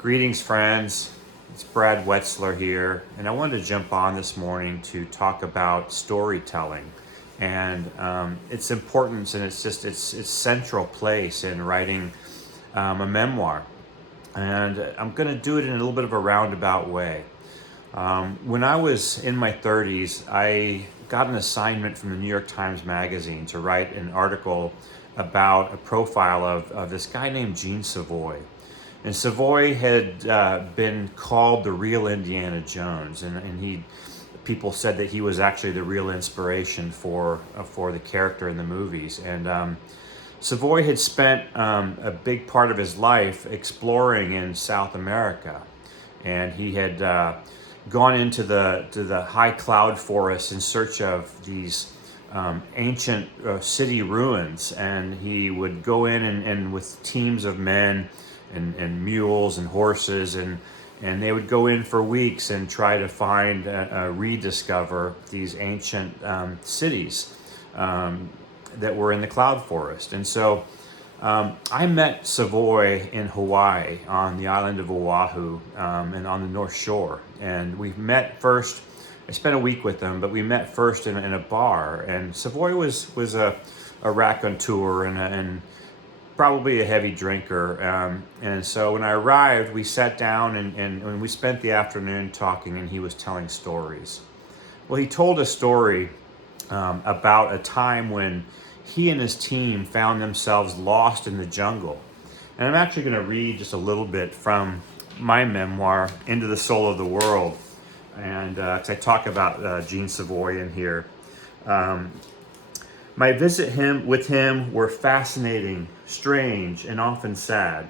Greetings, friends. It's Brad Wetzler here, and I wanted to jump on this morning to talk about storytelling and its importance and its central place in writing a memoir. And I'm going to do it in a little bit of a roundabout way. When I was in my 30s, I got an assignment from the New York Times Magazine to write an article about a profile of this guy named Gene Savoy. And Savoy had been called the real Indiana Jones, and people said that he was actually the real inspiration for the character in the movies. And Savoy had spent a big part of his life exploring in South America, and he had gone into the high cloud forests in search of these ancient city ruins, and he would go in and with teams of men and mules and horses, and they would go in for weeks and try to find rediscover these ancient cities that were in the cloud forest. And so I met Savoy in Hawaii on the island of Oahu and on the North Shore. And we met first. I spent a week with him, but we met first in a bar. And Savoy was a raconteur and probably a heavy drinker. And so when I arrived, we sat down and we spent the afternoon talking, and he was telling stories. Well, he told a story about a time when he and his team found themselves lost in the jungle. And I'm actually going to read just a little bit from my memoir, Into the Soul of the World. And 'cause I talk about Gene Savoy in here. My with him were fascinating, strange, and often sad.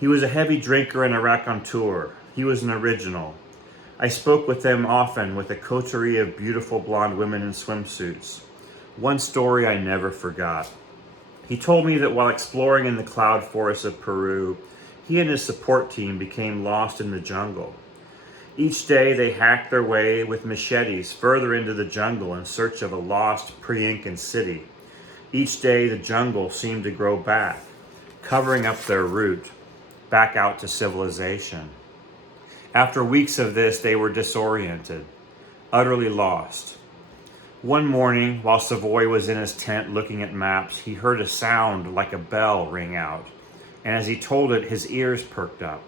He was a heavy drinker and a raconteur. He was an original. I spoke with him often with a coterie of beautiful blonde women in swimsuits. One story I never forgot. He told me that while exploring in the cloud forests of Peru, he and his support team became lost in the jungle. Each day they hacked their way with machetes further into the jungle in search of a lost pre-Incan city. Each day the jungle seemed to grow back, covering up their route, back out to civilization. After weeks of this, they were disoriented, utterly lost. One morning, while Savoy was in his tent looking at maps, he heard a sound like a bell ring out, and as he told it, his ears perked up.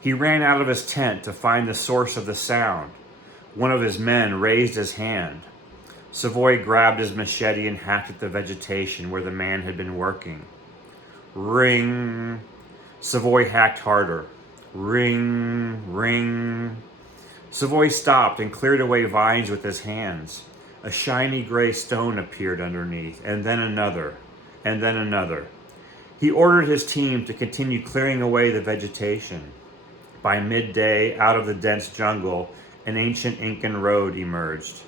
He ran out of his tent to find the source of the sound. One of his men raised his hand. Savoy grabbed his machete and hacked at the vegetation where the man had been working. Ring. Savoy hacked harder. Ring, ring. Savoy stopped and cleared away vines with his hands. A shiny gray stone appeared underneath, and then another, and then another. He ordered his team to continue clearing away the vegetation. By midday, out of the dense jungle, an ancient Incan road emerged.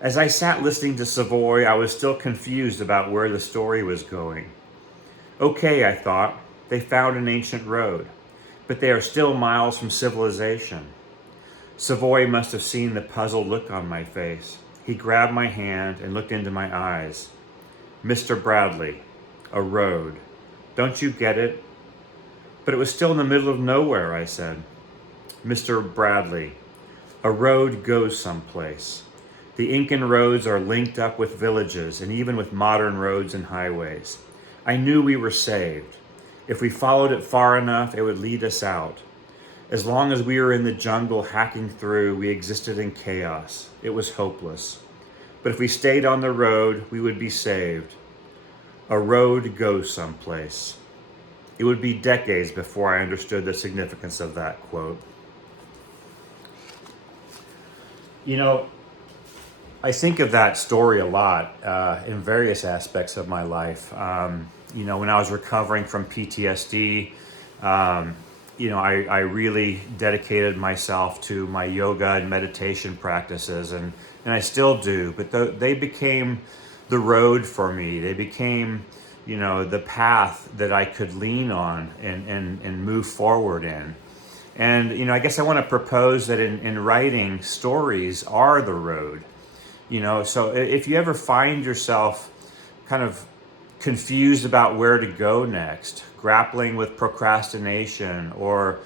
As I sat listening to Savoy, I was still confused about where the story was going. Okay, I thought, they found an ancient road, but they are still miles from civilization. Savoy must have seen the puzzled look on my face. He grabbed my hand and looked into my eyes. Mr. Bradley, a road. Don't you get it? But it was still in the middle of nowhere, I said. Mr. Bradley, a road goes someplace. The Incan roads are linked up with villages and even with modern roads and highways. I knew we were saved. If we followed it far enough, it would lead us out. As long as we were in the jungle hacking through, we existed in chaos. It was hopeless. But if we stayed on the road, we would be saved. A road goes someplace. It would be decades before I understood the significance of that quote. You know, I think of that story a lot in various aspects of my life. When I was recovering from PTSD, I really dedicated myself to my yoga and meditation practices, and I still do, but they became the road for me. They became the path that I could lean on and move forward in. And, I guess I want to propose that in writing, stories are the road. So if you ever find yourself kind of confused about where to go next, grappling with procrastination, or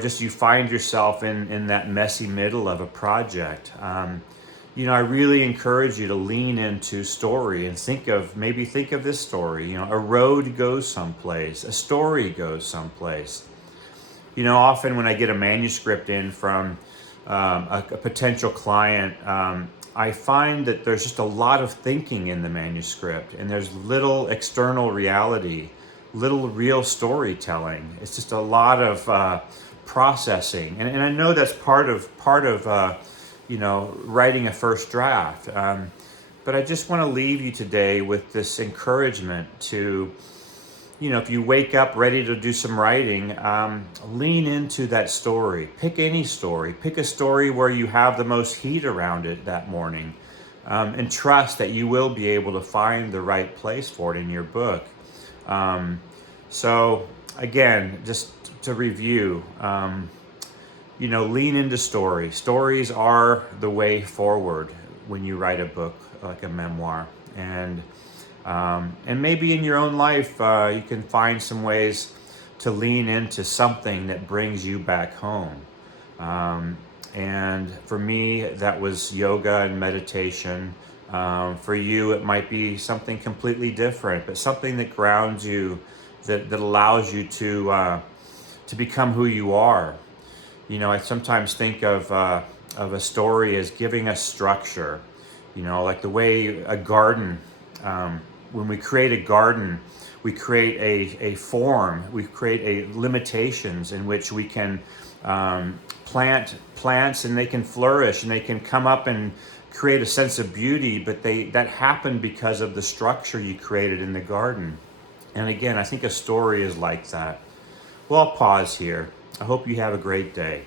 just you find yourself in that messy middle of a project, I really encourage you to lean into story and think of this story. A road goes someplace, a story goes someplace. Often when I get a manuscript in from a potential client, I find that there's just a lot of thinking in the manuscript, and there's little external reality, little real storytelling. It's just a lot of processing, and I know that's part of writing a first draft. But I just want to leave you today with this encouragement to, if you wake up ready to do some writing, lean into that story. Pick any story. Pick a story where you have the most heat around it that morning, and trust that you will be able to find the right place for it in your book. So again, just to review, lean into story. Stories are the way forward when you write a book like a memoir. And maybe in your own life, you can find some ways to lean into something that brings you back home. And for me, that was yoga and meditation. For you, it might be something completely different, but something that grounds you, that allows you to become who you are. I sometimes think of a story as giving us structure. Like the way a garden. When we create a garden, we create a form, we create limitations in which we can plant plants, and they can flourish and they can come up and create a sense of beauty, but that happened because of the structure you created in the garden. And again, I think a story is like that. Well, I'll pause here. I hope you have a great day.